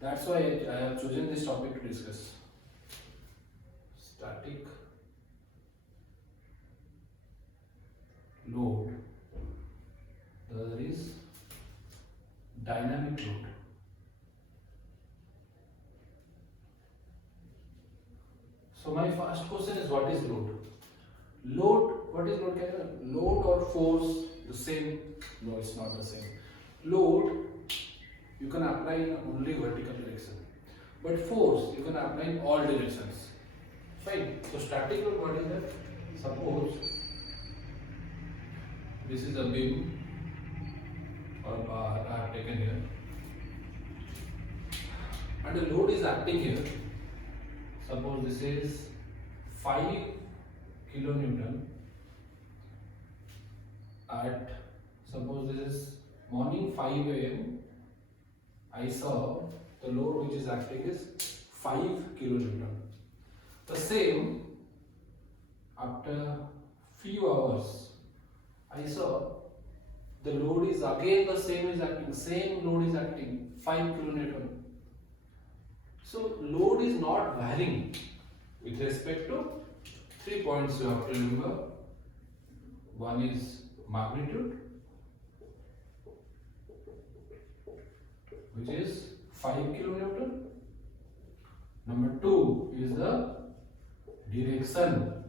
That's why I have chosen this topic to discuss. Static load, the other is dynamic load. So my first question is, what is load? What is load? Load or force the same? No, it's not the same. Load you can apply in only vertical direction, but force you can apply in all directions. Fine. So static load, what is that? Suppose this is a beam or bar I have taken here, and the load is acting here. Suppose this is 5 kilonewton at, suppose this is morning 5 a.m. I saw the load which is acting is 5 kilonewton. The same after few hours I saw the load is again the same is acting, same load is acting 5 kilonewton. So load is not varying with respect to 3 points you have to remember. One is magnitude, which is 5 kilonewton. Number 2 is the direction,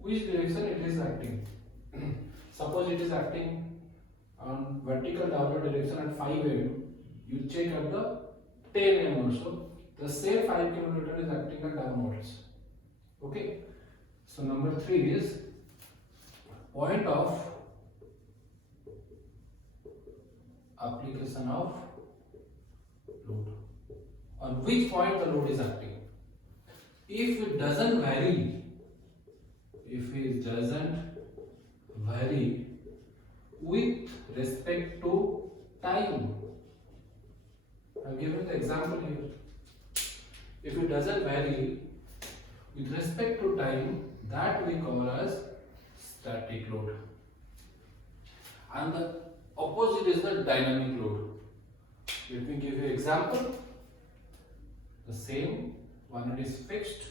which direction it is acting. Suppose it is acting on vertical downward direction at 5 am, you check at the 10 am also, the same 5 kilonewton is acting at downwards. Okay. So number 3 is point of application of load. On which point the load is acting. If it doesn't vary, with respect to time. I've given the example here. If it doesn't vary with respect to time, that we call as static load. And the opposite is the dynamic load. Let me give you an example. The same one, it is fixed.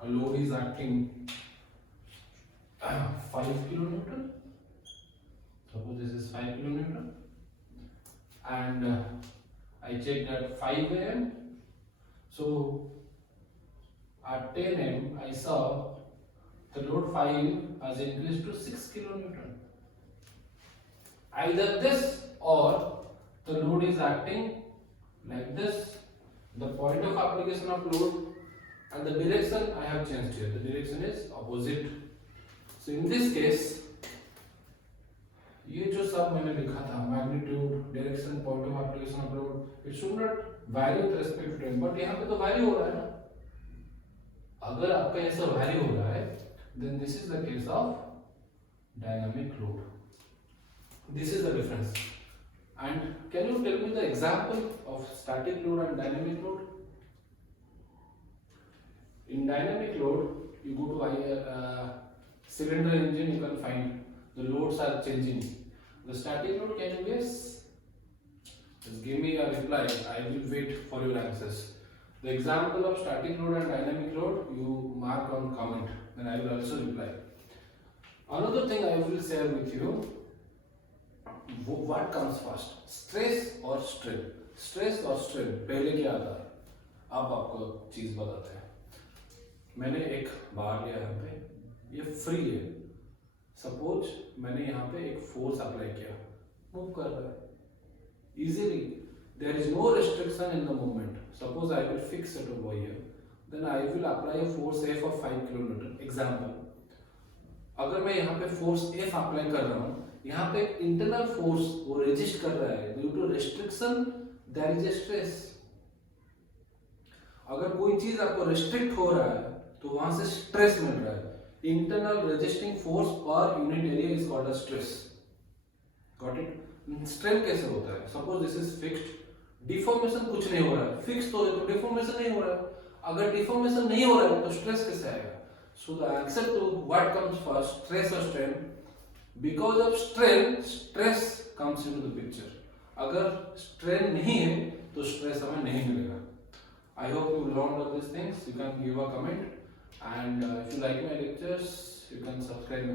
A load is acting 5 kilonewton. Suppose this is 5 kilonewton. And I checked at 5 am. So at 10 am I saw the load 5 has increased to 6 kilonewton. Either this or the load is acting like this. The point of application of load and the direction I have changed here. The direction is opposite. So in this case, ये जो सब मैंने लिखा था, magnitude, direction, point of application of load, it should not vary with respect to time, but यहाँ पे तो vary हो रहा है ना. अगर आपका ऐसा वैरी हो रहा है, then this is the case of dynamic load. This is the difference. And can you tell me the example of static load and dynamic load? In dynamic load, you go to a cylinder engine, you can find the loads are changing. The static load, can you guess? Just give me a reply. I will wait for your answers. The example of static load and dynamic load, you mark on comment. Then I will also reply. Another thing I will share with you. What comes first? Stress or strain? Stress or strain? पहले क्या आता है? अब आपको चीज बताते हैं. मैंने एक बार लिया यहाँ पे, ये फ्री है. सपोज मैंने यहाँ पे एक फोर्स अप्लाई किया, मूव कर रहा है easily. There is no restriction in the movement. Suppose I will fix it over here, then I will apply a force F of 5 kilonewton. Example, अगर मैं यहाँ पे फोर्स F अप्लाई कर रहा हूँ, यहाँ पे इंटरनल फोर्स वो रेजिस्ट कर रहा है, due to restriction there is a stress. अगर कोई चीज आपको रेस्ट्रिक्ट हो रहा है तो वहां से स्ट्रेस मिल रहा है. Internal resisting force per unit area is called a stress. Got it? Strain कैसे होता है? Suppose this is fixed, deformation कुछ नहीं हो रहा है, फिक्स तो है तो डिफॉर्मेशन नहीं हो रहा है. अगर डिफॉर्मेशन नहीं हो रहा है तो स्ट्रेस कैसे आएगा? So the answer to what comes first, stress और strain. Because of strain, stress comes into the picture. अगर स्ट्रेन नहीं है तो स्ट्रेस हमें नहीं मिलेगा. I hope you learned all these things. You can give a comment, and if you like my lectures, you can subscribe my channel.